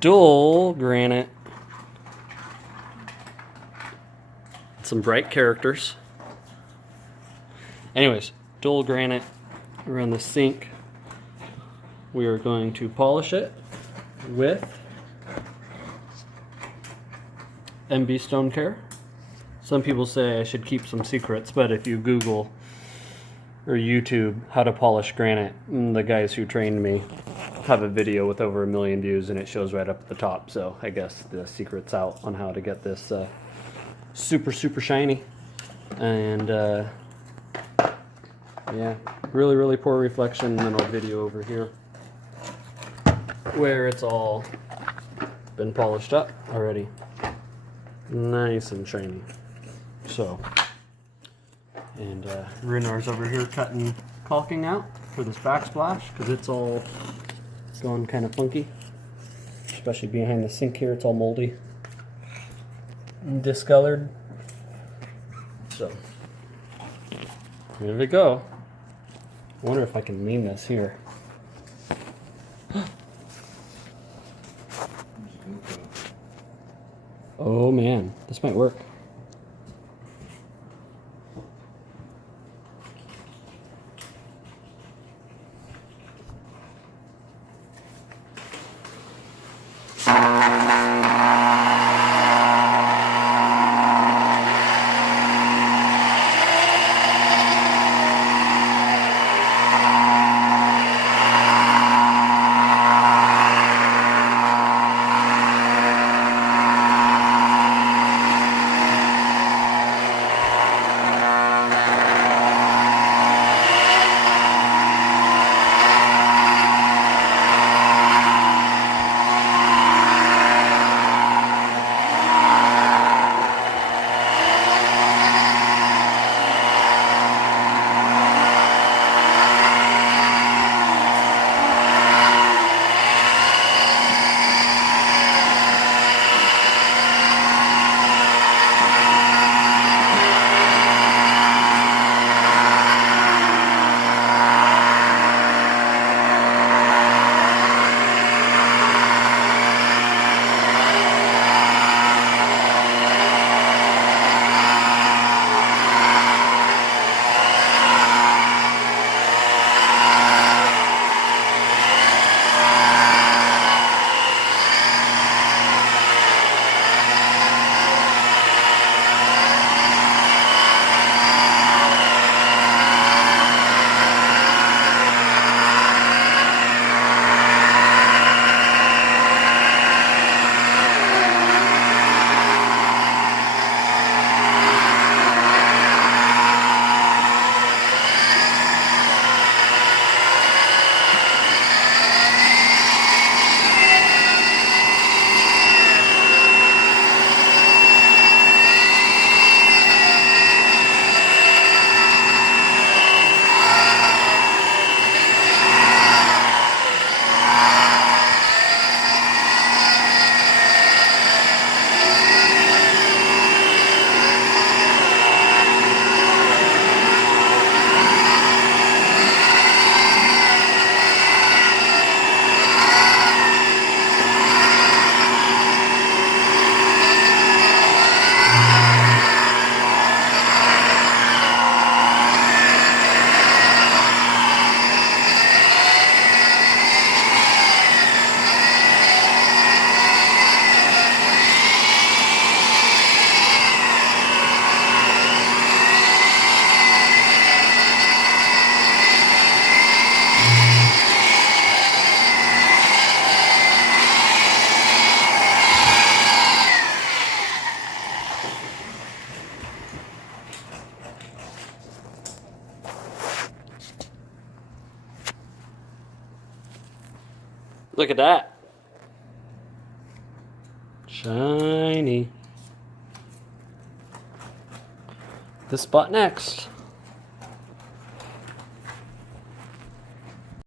dull granite. Some bright characters. Anyways, dull granite around the sink. We are going to polish it with MB Stone Care. Some people say I should keep some secrets, but if you Google or YouTube how to polish granite, the guys who trained me have a video with over 1 million views and it shows right up at the top. So I guess the secret's out on how to get this super shiny. And yeah, really poor reflection. And then I'll video over here where it's all been polished up already. Nice and shiny. So, and Renar's over here cutting caulking out for this backsplash because it's all gone kind of funky, especially behind the sink here. It's all moldy and discolored. So here we go. I wonder if I can mean this here. Oh man, this might work. Look at that. Shiny. This spot next.